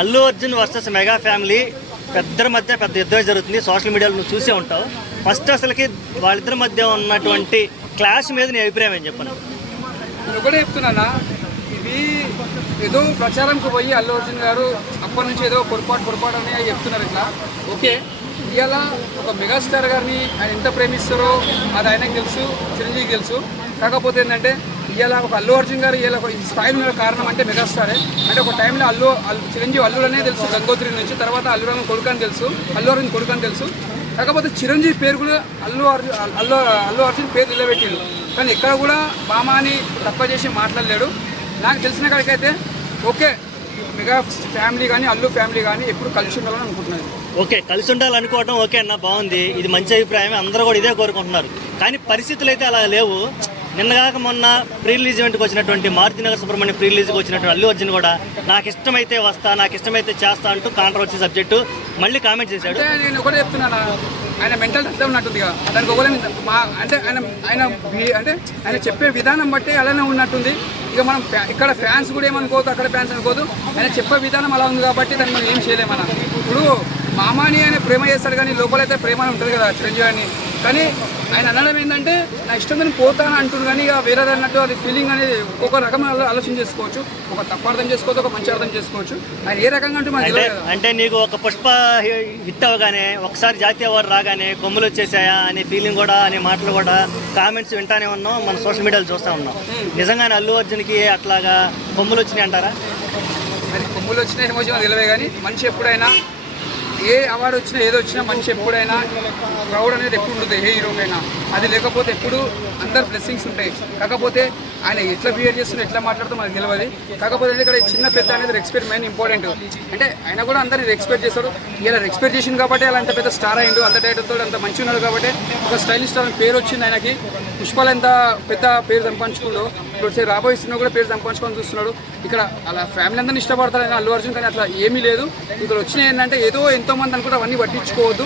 Allu Arjun versus mega family పెద్దల మధ్య పెద్ద యుద్ధం జరుగుతుంది. సోషల్ మీడియాలో నువ్వు చూసే ఉంటావు. ఫస్ట్ అసలుకి వాళ్ళిద్దరి మధ్య ఉన్నటువంటి క్లాష్ మీద నీ అభిప్రాయం ఏం చెప్పను? నేను కూడా చెప్తున్నానా? ఇది ఏదో ప్రచారంకి పోయి అల్లు అర్జున్ గారు అప్పటి నుంచి ఏదో పొరపాటు పొరపాటు అని చెప్తున్నారు ఇట్లా. ఓకే ఇవాళ ఒక మెగాస్టార్ గారిని ఆయన ఎంత ప్రేమిస్తారో అది ఆయనకు తెలుసు చిరంజీవికి తెలుసు. కాకపోతే ఏంటంటే ఇలా ఒక అల్లు అర్జున్ గారు ఇలా ఈ స్థాయిలో ఉన్న కారణం అంటే మెగాస్టారే. అంటే ఒక టైంలో అల్లు అల్లు- చిరంజీవి అల్లుడనే తెలుసు గంగోత్రి నుంచి తర్వాత అల్లు అర్జున్ కొడుకు అని తెలుసు అల్లు అర్జున్ కొడుకు అని తెలుసు. కాకపోతే చిరంజీవి పేరు కూడా అల్లు అర్జున్ అల్లు అల్లు అర్జున్ పేరు నిలబెట్టిండు. కానీ ఎక్కడ కూడా బామా అని తక్కువ చేసి మాట్లాడలేడు. నాకు తెలిసిన కాడికైతే ఓకే మెగా ఫ్యామిలీ కానీ అల్లు ఫ్యామిలీ కానీ ఎప్పుడు కలిసి ఉండాలని అనుకుంటున్నాను. ఓకే కలిసి ఉండాలనుకోవడం ఓకే అన్న బాగుంది. ఇది మంచి అభిప్రాయం అందరూ కూడా ఇదే కోరుకుంటున్నారు. కానీ పరిస్థితులు అయితే అలా లేవు. నిన్నగాక మొన్న ప్రీ రిలీజ్ ఈవెంట్కి వచ్చినటువంటి మారుతినగర్ సుబ్రహ్మణ్యం ప్రీ రిలీజ్కి వచ్చినటువంటి అల్లు అర్జున్ కూడా నాకు ఇష్టమైతే వస్తా నాకు ఇష్టమైతే చేస్తా అంటూ కాంట్రవర్సీ సబ్జెక్టు మళ్ళీ కామెంట్ చేశాడు. నేను ఒకటే చెప్తున్నాను ఆయన మెంటల్ అర్థం ఉన్నట్టుంది ఇక దానికి ఒకవేళ మా అంటే ఆయన ఆయన అంటే ఆయన చెప్పే విధానం బట్టి అలానే ఉన్నట్టుంది. ఇక మనం ఇక్కడ ఫ్యాన్స్ కూడా ఏమనుకోవద్దు అక్కడ ఫ్యాన్స్ అనుకోదు ఆయన చెప్పే విధానం అలా ఉంది కాబట్టి దాన్ని మనం ఏం చేయలేమన్నా. ఇప్పుడు మామాని ఆయన ప్రేమ చేస్తాడు కానీ లోపలైతే ప్రేమ ఉంటుంది కదా చిరంజీవి అని కానీ ఆయన అనడం ఏంటంటే నా ఇష్టం నేను పోతాను అంటుంది కానీ ఇక వేరే అన్నట్టు అది ఫీలింగ్ అనేది ఒక్కొక్క రకమైన ఆలో- ఆలోచన చేసుకోవచ్చు. ఒక తప్పు అర్థం చేసుకోవచ్చు ఒక మంచి అర్థం చేసుకోవచ్చు. ఆయన ఏ రకంగా అంటే మనకు అంటే నీకు ఒక పుష్ప హిట్ అవగానే ఒకసారి జాతీయ అవార్డు రాగానే కొమ్ములు వచ్చేసాయా అనే ఫీలింగ్ కూడా అనే మాటలు కూడా కామెంట్స్ వింటానే ఉన్నాం మన సోషల్ మీడియాలో చూస్తూ ఉన్నాం. నిజంగానే అల్లు అర్జున్కి అట్లాగా కొమ్ములు వచ్చినాయి అంటారా? మరి కొమ్ములు వచ్చినా ఎమోజీ మనకు తెలియదు కానీ మనిషి ఎప్పుడైనా ఏ అవార్డు వచ్చినా ఏదో వచ్చినా మనిషి ఎప్పుడైనా ప్రౌడ్ అనేది ఎప్పుడు ఉంటుంది ఏ హీరోకైనా అది లేకపోతే ఎప్పుడు అందరు బ్లెస్సింగ్స్ ఉంటాయి. కాకపోతే ఆయన ఎట్లా బిహేవ్ చేస్తున్నా ఎట్లా మాట్లాడుతూ మనకు తెలియదు కాకపోతే ఇక్కడ చిన్న పెద్ద అనేది రెస్పెక్ట్ మెయిన్ ఇంపార్టెంట్ అంటే ఆయన కూడా అందరిని రెస్పెక్ట్ చేస్తారు ఇలా రెస్పెక్ట్ చేసింది కాబట్టి అలా అంత పెద్ద స్టార్ అయిండు అంత డైరెక్టర్తో అంత మంచి ఉన్నాడు కాబట్టి ఒక స్టైలిష్ స్టార్ అని పేరు వచ్చింది ఆయనకి. పుష్పాలు ఎంత పెద్ద పేరు సంపాదించుకుందో ఇప్పుడు వచ్చే రాబోయే సినిమా కూడా పేరు సంపాదించుకొని చూస్తున్నాడు. ఇక్కడ అలా ఫ్యామిలీ అందరిని ఇష్టపడతారు అల్లు అర్జున్ కానీ అట్లా ఏమీ లేదు. ఇక్కడ వచ్చినాయి ఏంటంటే ఏదో ఎంతోమంది అనుకుంటే అవన్నీ పట్టించుకోవద్దు.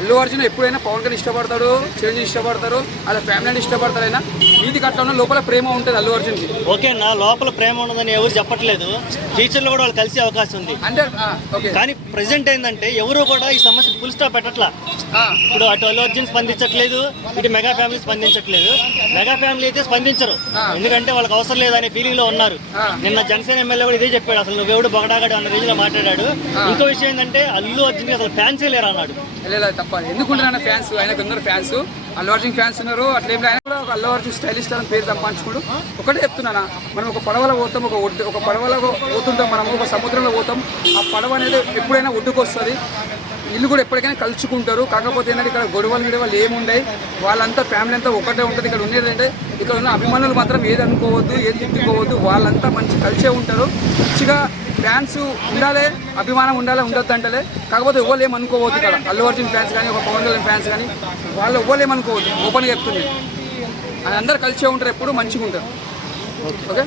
అల్లు అర్జున్ ఎప్పుడైనా పవన్ కళ్యాణ్ ఇష్టపడతాడు చిరంజీవి ఇష్టపడతారు అలా ఫ్యామిలీని ఇష్టపడతారైనా వీధి కట్టడంలో లోపల ప్రేమ ఉంటుంది అల్లు అర్జున్కి. ఓకే నా లోపల ప్రేమ ఉండదని ఎవరు చెప్పట్లేదు. ఫ్యూచర్లో కూడా వాళ్ళు కలిసే అవకాశం ఉంది. అంటే ఓకే. కానీ ప్రజెంట్ ఏంటంటే ఎవరు కూడా ఈ సమస్య ఫుల్ స్టాప్ పెట్టట్లా. ఇప్పుడు అటు అల్లు అర్జున్ స్పందించట్లేదు ఇటు మెగా ఫ్యామిలీ స్పందించట్లేదు. మెగా ఫ్యామిలీ అయితే స్పందించరు. ఎందుకంటే వాళ్ళకి అవసరం లేదనే ఫీలింగ్లో ఉన్నారు. నిన్న జనసేన ఎమ్మెల్యే కూడా ఇదే చెప్పాడు అసలు నువ్వెవడు బొగడాగాడు అన్న రేంజ్లో మాట్లాడాడు ఇంకో విషయం ఏంటంటే అల్లు అర్జున్ అసలు ఫ్యాన్సే లేరు అన్నాడు లేదు అది ఫ్యాన్స్ ఆయనకు ఉన్నారు ఫ్యాన్స్ అల్లు అర్జున్ ఫ్యాన్స్ ఉన్నారు. అట్లేం ఆయన కూడా ఒక అల్లు అర్జున్ స్టైలిష్ అని పేరు సంపాదించుకోడు. ఒకటే చెప్తున్నానా మనం ఒక పడవలో పోతాం ఒక ఒడ్డు ఒక పడవలో పోతుంటాం మనము ఒక సముద్రంలో పోతాం. ఆ పడవ అనేది ఎప్పుడైనా ఒడ్డుకు వస్తుంది ఇల్లు కూడా ఎప్పటికైనా కలుచుకుంటారు. కాకపోతే ఏంటంటే ఇక్కడ గొడవలు గిడవలు ఏముండయి. వాళ్ళంతా ఫ్యామిలీ అంతా ఒకటే ఉంటుంది. ఇక్కడ ఉండేది అంటే ఇక్కడ ఉన్న అభిమానులు మాత్రం ఏది అనుకోవద్దు ఏది తిట్టుకోవద్దు. వాళ్ళంతా మంచి కలిసే ఉంటారు. మంచిగా ఫ్యాన్స్ ఉండాలి అభిమానం ఉండాలి ఉండొద్దు అంటలే. కాకపోతే ఎవరు ఏమనుకోవద్దు ఇక్కడ. అల్లు అర్జున్ ఫ్యాన్స్ కానీ ఒక పవన్ కళ్యాణ్ ఫ్యాన్స్ కానీ వాళ్ళు ఎవరు ఏమనుకోవద్దు. ఓపెన్గా చెప్తుంది అందరు కలిసే ఉంటారు ఎప్పుడు మంచిగా ఉంటారు. ఓకే?